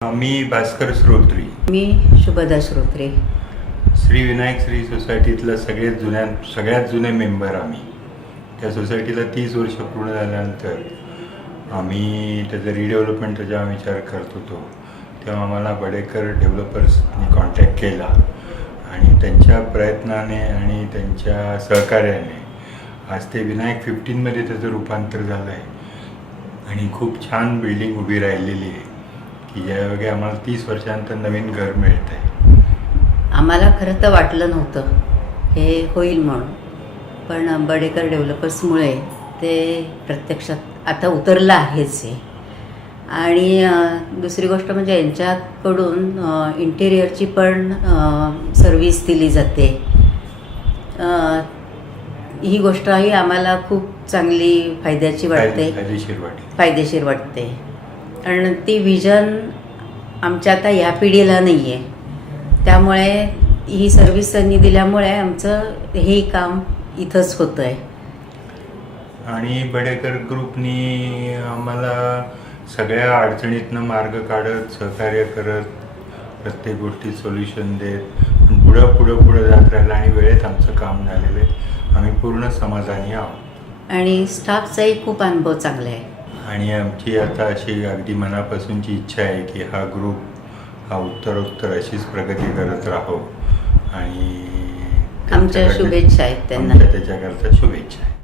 मी भास्कर श्रोत्री. मी शुभदा श्रोत्रे. श्री विनायक श्री सोसायटीतला सगळ्यात जुने मेंबर आम्ही. त्या सोसायटीला 30 वर्ष पूर्ण झाल्यानंतर आम्ही त्याचं रिडेव्हलपमेंटचा जेव्हा विचार करत होतो तेव्हा आम्हाला बडेकर डेव्हलपर्सनी कॉन्टॅक्ट केला आणि त्यांच्या प्रयत्नाने आणि त्यांच्या सहकार्याने आज ते विनायक 15मध्ये त्याचं रूपांतर झालं आहे आणि खूप छान बिल्डिंग उभी राहिलेली आहे की ज्यावेळी आम्हाला 30 वर्षानंतर नवीन घर मिळत आहे. आम्हाला खरं तर वाटलं नव्हतं हे होईल म्हणून, पण बडेकर डेव्हलपर्समुळे ते प्रत्यक्षात आता उतरलं आहेच आहे. आणि दुसरी गोष्ट म्हणजे यांच्याकडून इंटेरियरची पण सर्विस दिली जाते. ही गोष्टही आम्हाला खूप चांगली फायदेशीर वाटते. कारण ती व्हिजन आमच्या आता ह्या पिढीला नाही आहे, त्यामुळे ही सर्विस त्यांनी दिल्यामुळे आमचं हे काम इथंच होतं आहे. आणि बडेकर ग्रुपनी आम्हाला सगळ्या अडचणीतनं मार्ग काढत, सहकार्य करत, प्रत्येक गोष्टी सोल्युशन देत पुढं जात राहिलं आणि वेळेत आमचं काम झालेलं आहे. आम्ही पूर्ण समाधानी आहोत आणि स्टाफचाही खूप अनुभव चांगला आहे. आणि आमची आता अशी अगदी मनापासूनची इच्छा आहे की हा ग्रुप हा उत्तरोत्तर अशीच प्रगती करत राहो आणि आमच्या शुभेच्छा आहेत त्यांना. त्याच्याकरता शुभेच्छा आहेत.